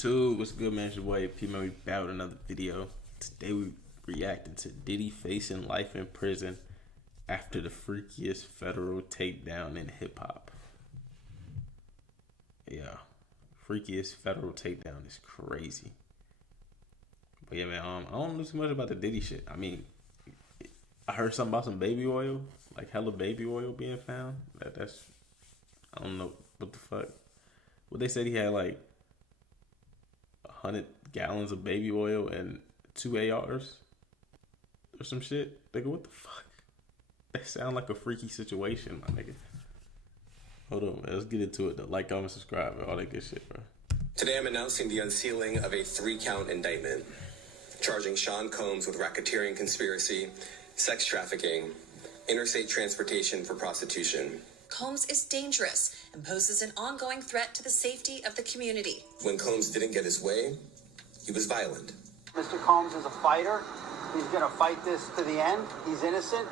YouTube, what's good, man? It's your boy P. We back with another video. Today we reacting to Diddy facing life in prison after the freakiest federal takedown in hip hop. Yeah, freakiest federal takedown is crazy. But yeah, man, I don't know too much about the Diddy shit. I mean, I heard something about some baby oil, like hella baby oil being found. That's I don't know what the fuck. What they said he had like 100 gallons of baby oil and 2 ARs or some shit. Nigga, what the fuck? That sound like a freaky situation, my nigga. Hold on, man. Let's get into it though. Like, comment, subscribe, all that good shit, bro. Today I'm announcing the unsealing of a 3-count indictment charging Sean Combs with racketeering conspiracy, sex trafficking, interstate transportation for prostitution. Combs is dangerous and poses an ongoing threat to the safety of the community. When Combs didn't get his way, he was violent. Mr. Combs is a fighter. He's going to fight this to the end. He's innocent.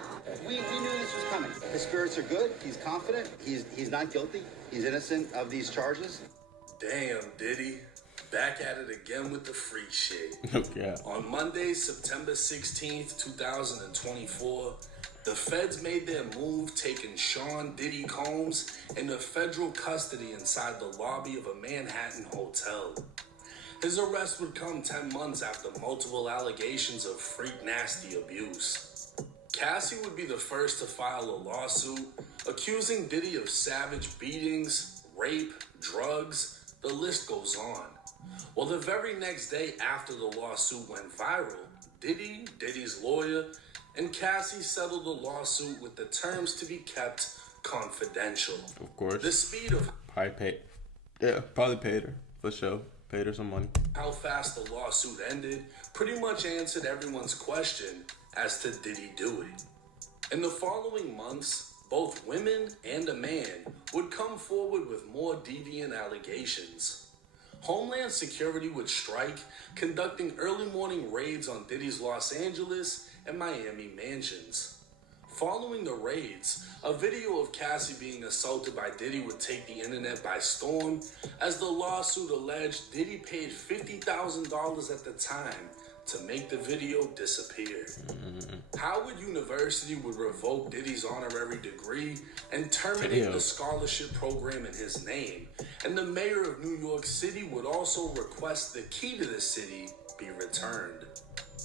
We knew this was coming. His spirits are good. He's confident. He's not guilty. He's innocent of these charges. Damn, Diddy. Back at it again with the freak shit. Okay. On Monday, September 16th, 2024, the feds made their move, taking Sean Diddy Combs into federal custody inside the lobby of a Manhattan hotel. His arrest would come 10 months after multiple allegations of freak nasty abuse. Cassie would be the first to file a lawsuit accusing Diddy of savage beatings, rape, drugs, the list goes on. Well, the very next day after the lawsuit went viral, Diddy, Diddy's lawyer, and Cassie settled the lawsuit with the terms to be kept confidential. Of course. The speed of probably paid her for sure. Paid her some money. How fast the lawsuit ended pretty much answered everyone's question as to did he do it. In the following months, both women and a man would come forward with more deviant allegations. Homeland Security would strike, conducting early morning raids on Diddy's Los Angeles and Miami mansions. Following the raids, a video of Cassie being assaulted by Diddy would take the internet by storm, as the lawsuit alleged Diddy paid $50,000 at the time to make the video disappear. Howard University would revoke Diddy's honorary degree and terminate the scholarship program in his name, and the mayor of New York City would also request the key to the city be returned.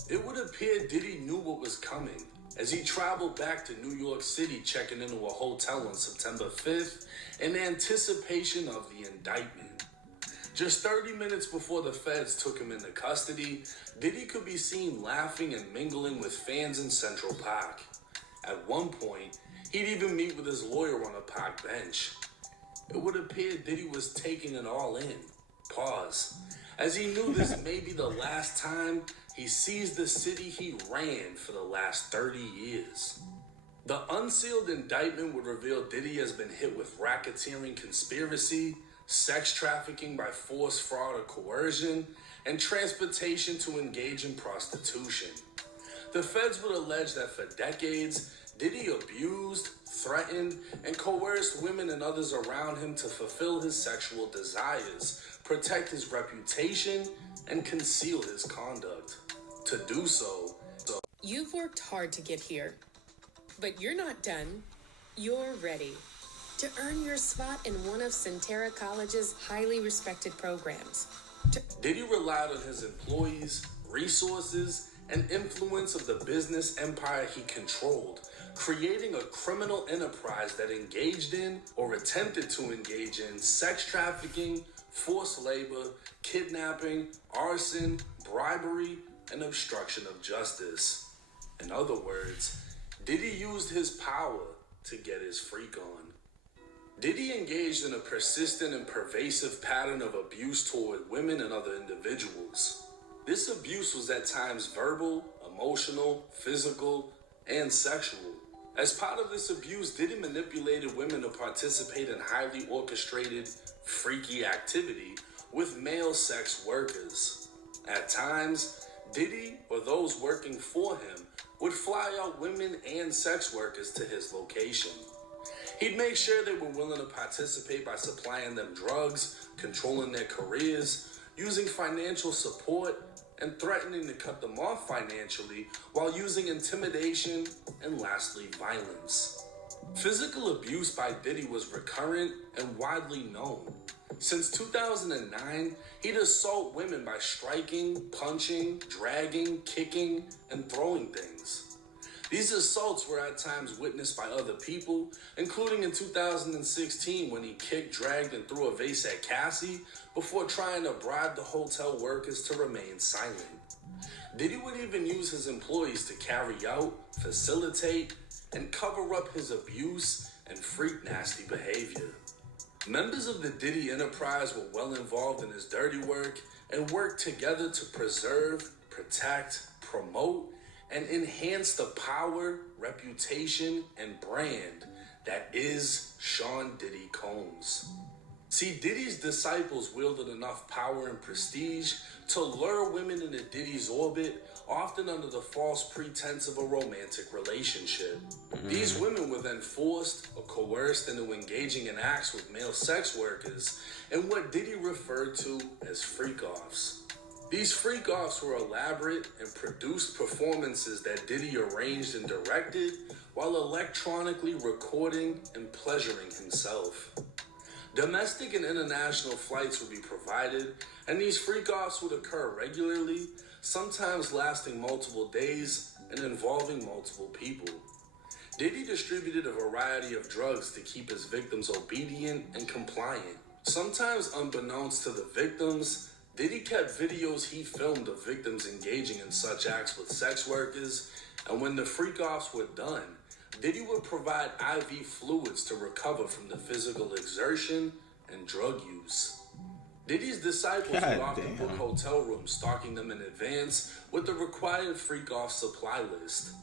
It would appear Diddy knew what was coming, as he traveled back to New York City, checking into a hotel on September 5th in anticipation of the indictment. Just 30 minutes before the feds took him into custody, Diddy could be seen laughing and mingling with fans in Central Park. At one point, he'd even meet with his lawyer on a park bench. It would appear Diddy was taking it all in. Pause. As he knew this may be the last time he sees the city he ran for the last 30 years. The unsealed indictment would reveal Diddy has been hit with racketeering conspiracy, sex trafficking by force, fraud, or coercion, and transportation to engage in prostitution. The feds would allege that for decades, Diddy abused, threatened, and coerced women and others around him to fulfill his sexual desires, protect his reputation, and conceal his conduct. To do so, You've worked hard to get here, but you're not done. You're ready to earn your spot in one of Centera College's highly respected programs. Diddy relied on his employees, resources, and influence of the business empire he controlled, creating a criminal enterprise that engaged in or attempted to engage in sex trafficking, forced labor, kidnapping, arson, bribery, and obstruction of justice. In other words, Diddy used his power to get his freak on. Diddy engaged in a persistent and pervasive pattern of abuse toward women and other individuals. This abuse was at times verbal, emotional, physical, and sexual. As part of this abuse, Diddy manipulated women to participate in highly orchestrated, freaky activity with male sex workers. At times, Diddy or those working for him would fly out women and sex workers to his location. He'd make sure they were willing to participate by supplying them drugs, controlling their careers, using financial support, and threatening to cut them off financially while using intimidation and lastly violence. Physical abuse by Diddy was recurrent and widely known. Since 2009, he'd assault women by striking, punching, dragging, kicking, and throwing things. These assaults were at times witnessed by other people, including in 2016 when he kicked, dragged, and threw a vase at Cassie before trying to bribe the hotel workers to remain silent. Diddy would even use his employees to carry out, facilitate, and cover up his abuse and freak nasty behavior. Members of the Diddy enterprise were well involved in his dirty work and worked together to preserve, protect, promote, and enhance the power, reputation, and brand that is Sean Diddy Combs. See, Diddy's disciples wielded enough power and prestige to lure women into Diddy's orbit, often under the false pretense of a romantic relationship. These women were then forced or coerced into engaging in acts with male sex workers and what Diddy referred to as freak-offs. These freak-offs were elaborate and produced performances that Diddy arranged and directed while electronically recording and pleasuring himself. Domestic and international flights would be provided, and these freak-offs would occur regularly, sometimes lasting multiple days and involving multiple people. Diddy distributed a variety of drugs to keep his victims obedient and compliant. Sometimes unbeknownst to the victims, Diddy kept videos he filmed of victims engaging in such acts with sex workers, and when the freak-offs were done, Diddy would provide IV fluids to recover from the physical exertion and drug use. Diddy's disciples would often book hotel rooms, stocking them in advance with the required freak-off supply list.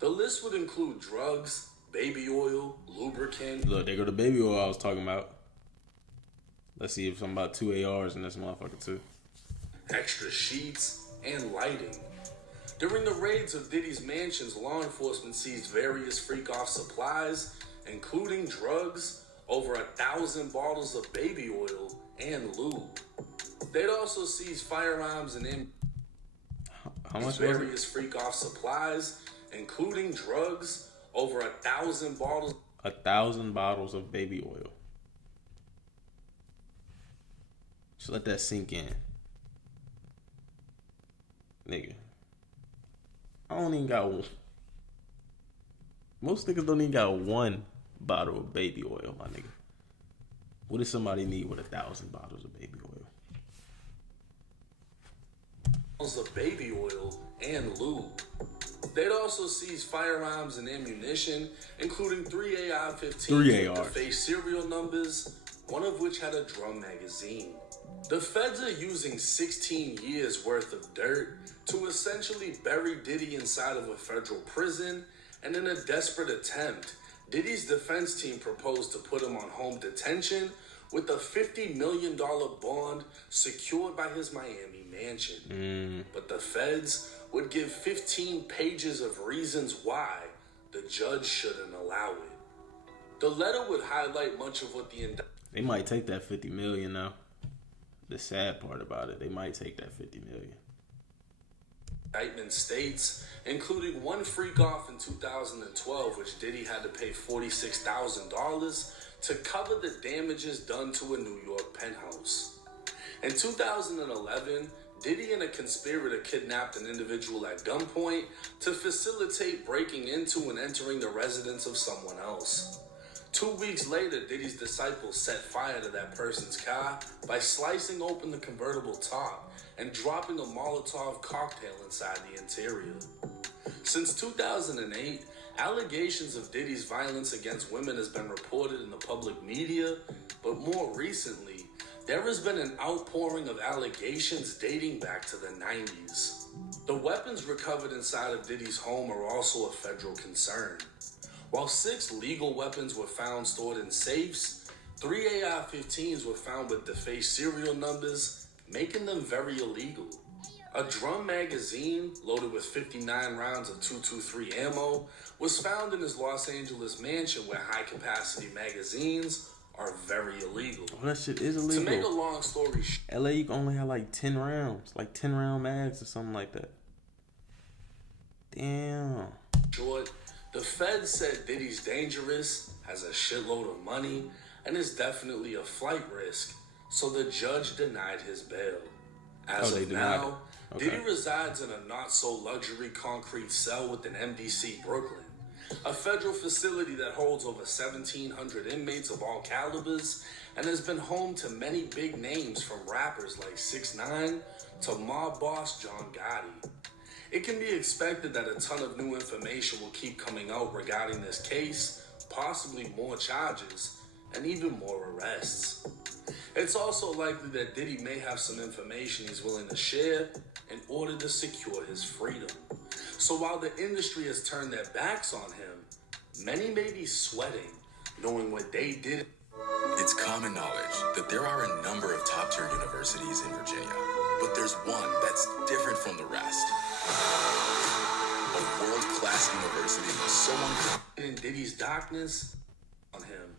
The list would include drugs, baby oil, lubricant. Look, there go the baby oil I was talking about. Let's see if something about 2 ARs in this motherfucker too. Extra sheets, and lighting. During the raids of Diddy's mansions, law enforcement seized various freak-off supplies, including drugs, over 1,000 bottles of baby oil, and lube. They'd also seize firearms and How much various freak-off supplies, including drugs, over 1,000 bottles. 1,000 bottles of baby oil. Just let that sink in. Nigga. I don't even got one. Most niggas don't even got one bottle of baby oil, my nigga. What does somebody need with 1,000 bottles of baby oil? Of baby oil and lube. They'd also seize firearms and ammunition, including 3 AR-15s with defaced serial numbers, one of which had a drum magazine. The feds are using 16 years worth of dirt to essentially bury Diddy inside of a federal prison, and in a desperate attempt, Diddy's defense team proposed to put him on home detention with a $50 million bond secured by his Miami mansion. But the feds would give 15 pages of reasons why the judge shouldn't allow it. The letter would highlight much of what the They might take that 50 million now. The sad part about it, they might take that 50 million. Indictment states, including one freak-off in 2012, which Diddy had to pay $46,000 to cover the damages done to a New York penthouse. In 2011, Diddy and a conspirator kidnapped an individual at gunpoint to facilitate breaking into and entering the residence of someone else. 2 weeks later, Diddy's disciples set fire to that person's car by slicing open the convertible top and dropping a Molotov cocktail inside the interior. Since 2008, allegations of Diddy's violence against women has been reported in the public media, but more recently, there has been an outpouring of allegations dating back to the 90s. The weapons recovered inside of Diddy's home are also a federal concern. While 6 legal weapons were found stored in safes, 3 AR-15s were found with defaced serial numbers, making them very illegal. A drum magazine loaded with 59 rounds of .223 ammo was found in his Los Angeles mansion, where high-capacity magazines are very illegal. Oh, that shit is illegal. To make a long story short, LA, you can only have like 10 rounds, like 10 round mags or something like that. Damn. The Fed said Diddy's dangerous, has a shitload of money, and is definitely a flight risk. So the judge denied his bail. As of now, Okay. Diddy resides in a not-so-luxury concrete cell within MDC, Brooklyn, a federal facility that holds over 1,700 inmates of all calibers and has been home to many big names from rappers like 6ix9ine to mob boss John Gotti. It can be expected that a ton of new information will keep coming out regarding this case, possibly more charges, and even more arrests. It's also likely that Diddy may have some information he's willing to share in order to secure his freedom. So while the industry has turned their backs on him, many may be sweating, knowing what they did. It's common knowledge that there are a number of top-tier universities in Virginia, but there's one that's different from the rest. A world-class university so in Diddy's darkness on him,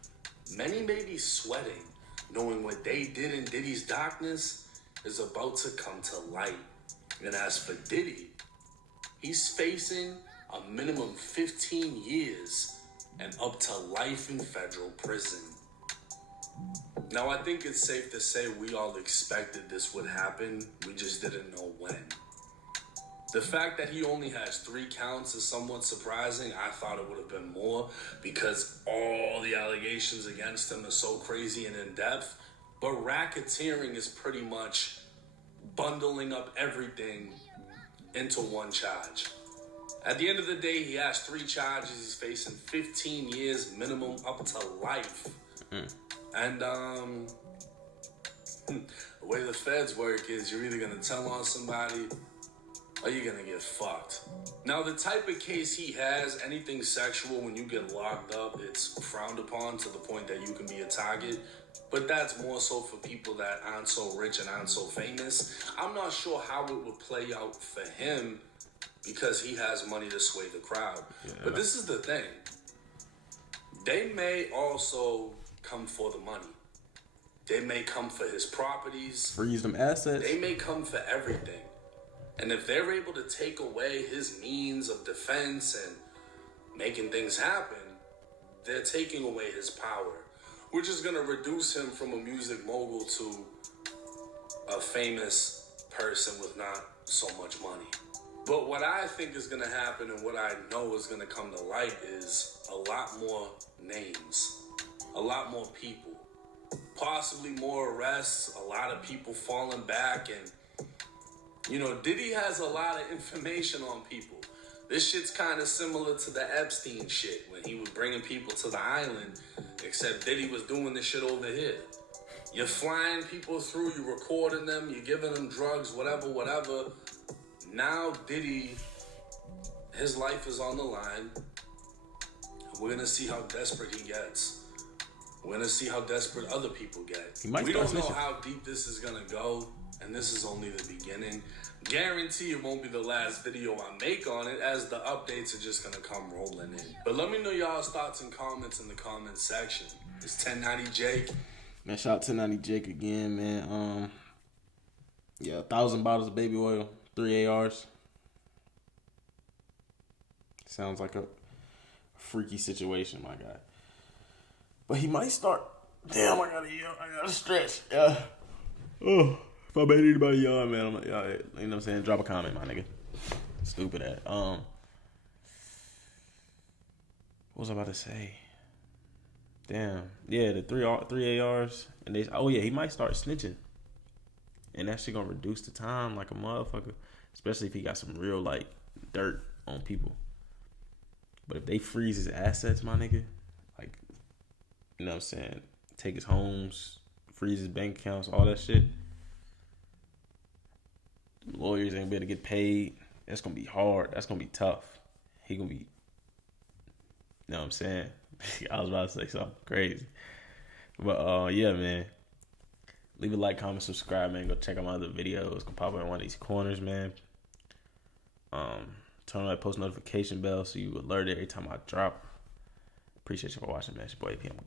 many may be sweating, knowing what they did in Diddy's darkness is about to come to light. And as for Diddy, he's facing a minimum 15 years and up to life in federal prison. Now, I think it's safe to say we all expected this would happen. We just didn't know when. The fact that he only has 3 counts is somewhat surprising. I thought it would have been more because all the allegations against him are so crazy and in-depth. But racketeering is pretty much bundling up everything into one charge. At the end of the day, he has 3 charges. He's facing 15 years minimum up to life. And the way the feds work is you're either going to tell on somebody or you're going to get fucked. Now, the type of case he has, anything sexual, when you get locked up, it's frowned upon to the point that you can be a target. But that's more so for people that aren't so rich and aren't so famous. I'm not sure how it would play out for him because he has money to sway the crowd. Yeah. But this is the thing. They may also come for the money. They may come for his properties. Freeze them assets. They may come for everything. And if they're able to take away his means of defense and making things happen, they're taking away his power, which is going to reduce him from a music mogul to a famous person with not so much money. But what I think is going to happen and what I know is going to come to light is a lot more names, a lot more people, possibly more arrests, a lot of people falling back. And, you know, Diddy has a lot of information on people. This shit's kind of similar to the Epstein shit when he was bringing people to the island, except Diddy was doing this shit over here. You're flying people through, you're recording them, you're giving them drugs, whatever. Now Diddy, his life is on the line. We're going to see how desperate he gets. We're going to see how desperate other people get. We don't know how deep this is going to go, and this is only the beginning. Guarantee it won't be the last video I make on it, as the updates are just going to come rolling in. But let me know y'all's thoughts and comments in the comments section. It's 1090 Jake. Man, shout out to 1090 Jake again, man. Yeah, 1,000 bottles of baby oil, 3 ARs. Sounds like a freaky situation, my guy. But he might start. Damn, I gotta stretch. Yeah. Oh, if I made anybody yawn, man, you know what I'm saying? Drop a comment, my nigga. Stupid ass. What was I about to say? Damn. Yeah, the 3 ARs. And he might start snitching. And that shit gonna reduce the time like a motherfucker. Especially if he got some real, like, dirt on people. But if they freeze his assets, my nigga, like, you know what I'm saying? Take his homes, freeze his bank accounts, all that shit. Lawyers ain't gonna get paid. That's gonna be hard. That's gonna be tough. He gonna be, you know what I'm saying? I was about to say something crazy. But, yeah, man. Leave a like, comment, subscribe, man. Go check out my other videos. Go pop up in one of these corners, man. Turn on that post notification bell so you alerted every time I drop. Appreciate you for watching, man. It's your boy AP. I'm good.